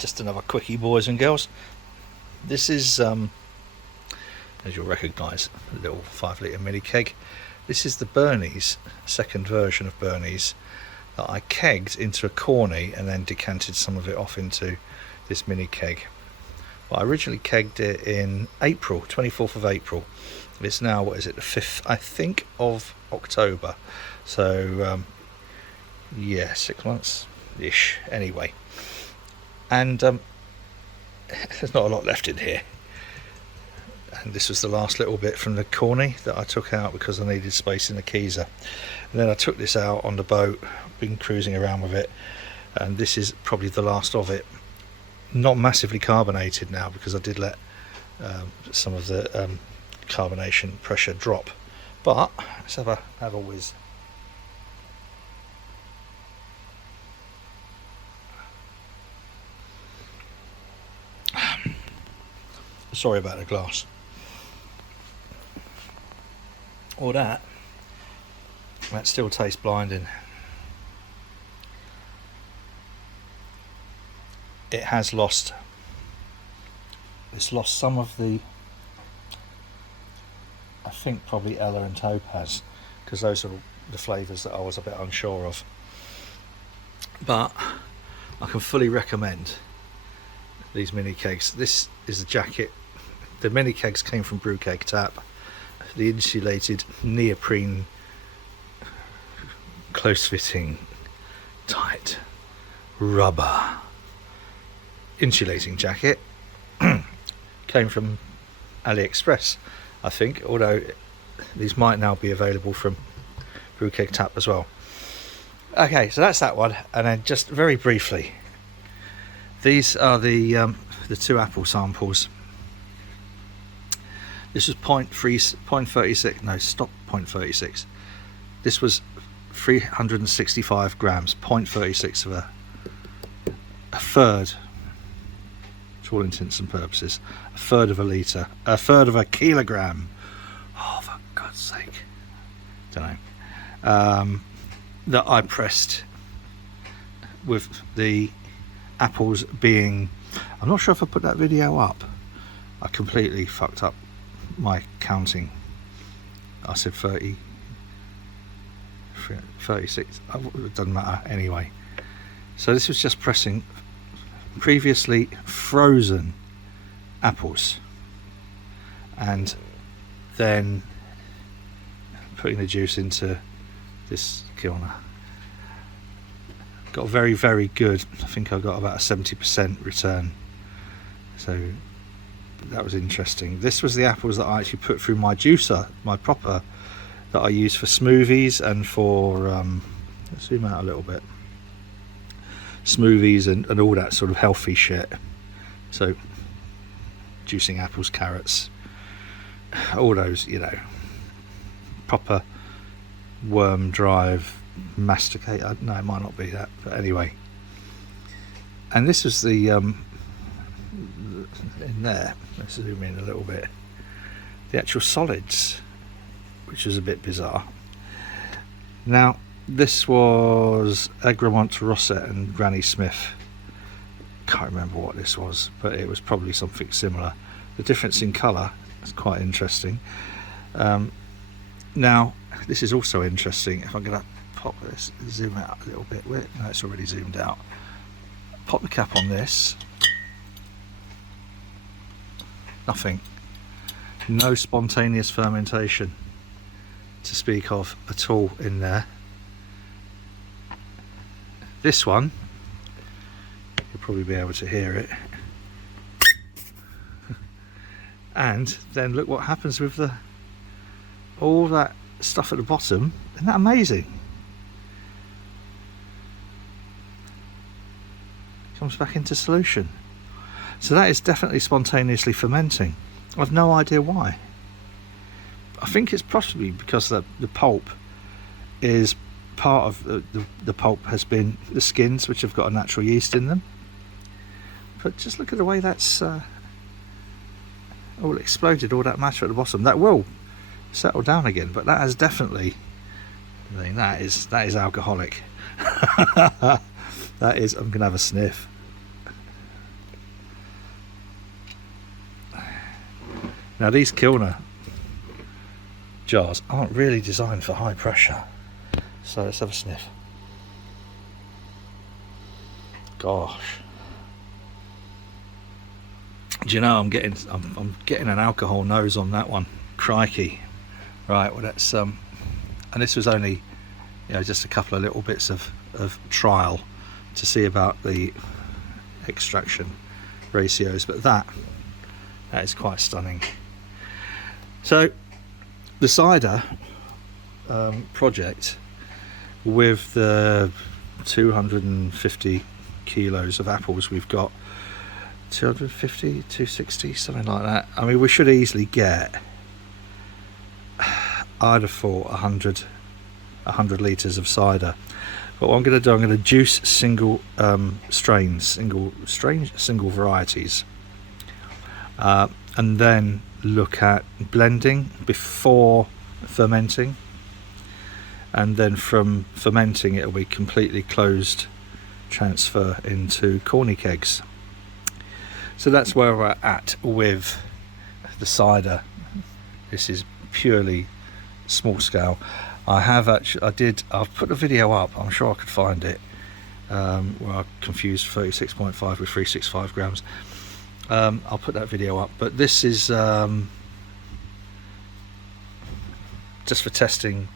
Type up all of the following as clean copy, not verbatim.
Just another quickie, boys and girls. This is, as you'll recognise, a little 5 litre mini keg. This is the Bernie's, second version of Bernie's, that I kegged into a corny and then decanted some of it off into this mini keg. Well, I originally kegged it in April, 24th of April. It's now, what is it, the 5th, I think, of October. So, yeah, 6 months-ish, anyway. And there's not a lot left in here. And this was the last little bit from the corny that I took out because I needed space in the keezer. And then I took this out on the boat, been cruising around with it, and this is probably the last of it. Not massively carbonated now because I did let some of the carbonation pressure drop. But let's have a whiz. Sorry about the glass. All that still tastes blinding. It has lost. It's lost some of the, I think probably Ella and Topaz, because those are the flavours that I was a bit unsure of. But I can fully recommend these mini kegs. This is a jacket. The mini kegs came from Brew Keg Tap. The insulated neoprene, close fitting, tight rubber insulating jacket came from AliExpress, I think, although these might now be available from Brew Keg Tap as well. Okay, so that's that one. And then just very briefly, these are the 2 apple samples. This was 0.36, no, stop 0.36. This was 365 grams, 0.36 of a third, to all intents and purposes, a third of a litre, a third of a kilogram. Oh, for God's sake. Don't know. That I pressed with the apples being, I'm not sure if I put that video up. I completely fucked up my counting. I said 30, 36, it doesn't matter anyway. So this was just pressing previously frozen apples and then putting the juice into this kilner. Got very, very good. I think I got about a 70% return, so that was interesting. This was the apples that I actually put through my juicer, my proper, that I use for smoothies and for let's zoom out a little bit, smoothies and all that sort of healthy shit. So juicing apples, carrots, all those, you know, proper worm drive masticate. No, it might not be that, but anyway. And this was the in there, let's zoom in a little bit, the actual solids, which was a bit bizarre. Now this was Egremont, Rosset and Granny Smith. Can't remember what this was, but it was probably something similar. The difference in colour is quite interesting. Now this is also interesting. If I'm going to pop this, zoom out a little bit, no, it's already zoomed out. Pop the cap on this. Nothing. No spontaneous fermentation to speak of at all in there. This one, you'll probably be able to hear it. And then look what happens with all that stuff at the bottom. Isn't that amazing? Comes back into solution. So that is definitely spontaneously fermenting. I've no idea why. I think it's possibly because the pulp is part of the pulp has been the skins, which have got a natural yeast in them. But just look at the way that's all exploded, all that matter at the bottom. That will settle down again, but that has definitely, I mean, that is alcoholic. That is, I'm gonna have a sniff. Now these Kilner jars aren't really designed for high pressure, so let's have a sniff. Gosh, do you know I'm getting an alcohol nose on that one. Crikey. Right, well that's and this was only, you know, just a couple of little bits of trial to see about the extraction ratios, but that is quite stunning. So the cider project, with the 250 kilos of apples we've got, 250, 260, something like that. I mean, we should easily get, I'd have thought 100 litres of cider. But what I'm going to do, I'm going to juice single strains, single varieties, and then look at blending before fermenting, and then from fermenting it'll be completely closed transfer into corny kegs. So that's where we're at with the cider. This is purely small scale. I've put a video up, I'm sure I could find it, where I confused 36.5 with 365 grams. I'll put that video up, but this is just for testing.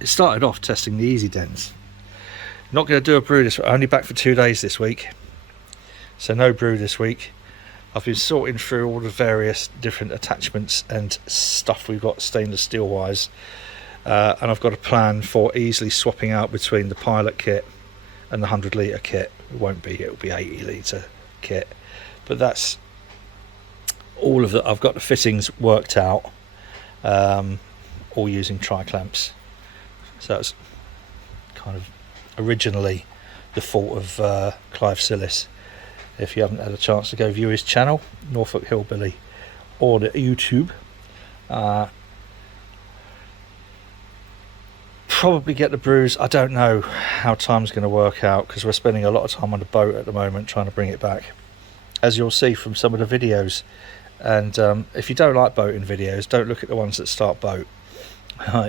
It started off testing the easy dens. Not going to do a brew this week, only back for 2 days this week, so no brew this week. I've been sorting through all the various different attachments and stuff we've got stainless steel wise, and I've got a plan for easily swapping out between the pilot kit and the 100 litre kit. It'll be 80 litre kit, but that's all of it. I've got the fittings worked out, all using tri-clamps. So that's kind of originally the fault of Clive Sillis. If you haven't had a chance to go view his channel, Norfolk Hillbilly, or the YouTube, probably get the brews. I don't know how time's going to work out, because we're spending a lot of time on the boat at the moment trying to bring it back, as you'll see from some of the videos. And if you don't like boating videos, don't look at the ones that start boat.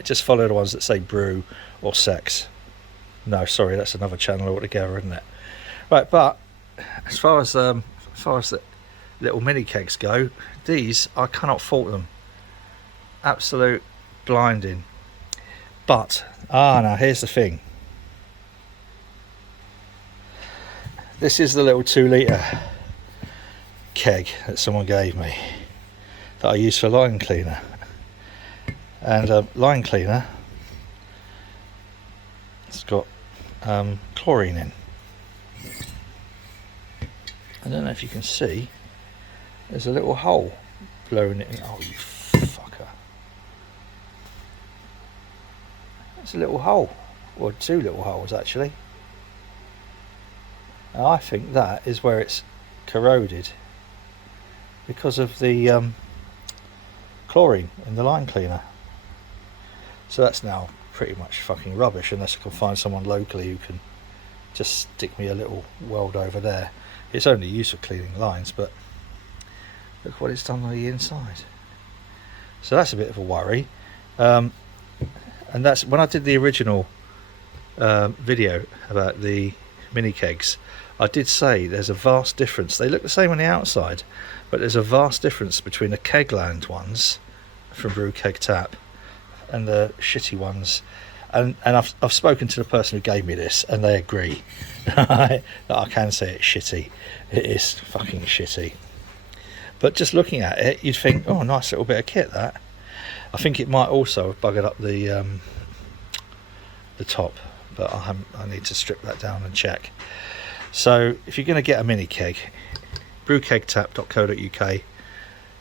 Just follow the ones that say brew or sex. No, sorry, that's another channel altogether, isn't it? Right, but as far as the little mini kegs go, these, I cannot fault them. Absolute blinding. But now here's the thing. This is the little 2 litre keg that someone gave me that I use for line cleaner. And line cleaner, it's got chlorine in. I don't know if you can see, there's a little hole blowing it in. Oh, you fucker. There's a little hole, or 2 little holes actually. Now I think that is where it's corroded because of the chlorine in the line cleaner. So that's now pretty much fucking rubbish, unless I can find someone locally who can just stick me a little weld over there. It's only used for cleaning lines, but look what it's done on the inside. So that's a bit of a worry. And that's when I did the original video about the mini kegs, I did say there's a vast difference. They look the same on the outside, but there's a vast difference between the Kegland ones from Brew Keg Tap and the shitty ones. And I've spoken to the person who gave me this, and they agree that I can say it's shitty. It is fucking shitty. But just looking at it, you'd think, oh, nice little bit of kit, that. I think it might also have buggered up the top, but I need to strip that down and check. So if you're going to get a mini keg, brewkegtap.co.uk,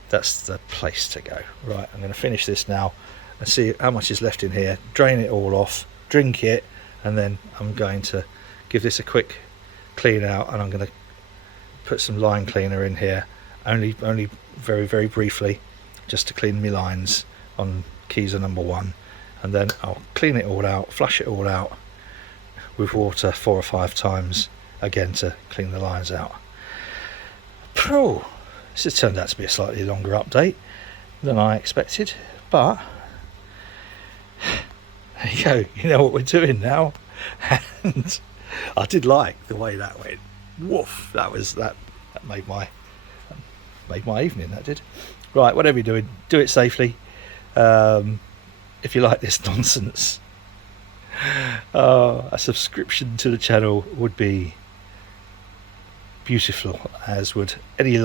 that's the place to go. Right, I'm going to finish this now and see how much is left in here, drain it all off, drink it, and then I'm going to give this a quick clean out, and I'm going to put some line cleaner in here, only very, very briefly, just to clean my lines on keys number 1, and then I'll clean it all out, flush it all out with water 4 or 5 times again to clean the lines out. This has turned out to be a slightly longer update than I expected, but there you go, you know what we're doing now. And I did like the way that went. Woof, that made my evening, that did. Right, whatever you're doing, do it safely. If you like this nonsense, a subscription to the channel would be beautiful, as would any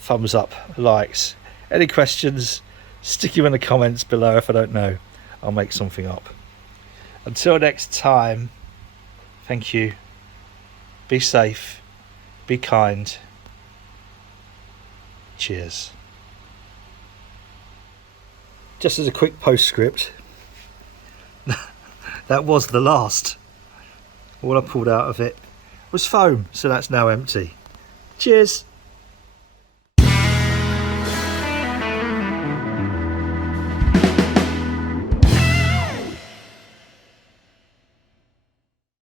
thumbs up, likes. Any questions, stick them in the comments below. If I don't know, I'll make something up. Until next time, thank you, be safe, be kind, cheers. Just as a quick postscript, that was the last. All I pulled out of it was foam, so that's now empty. Cheers.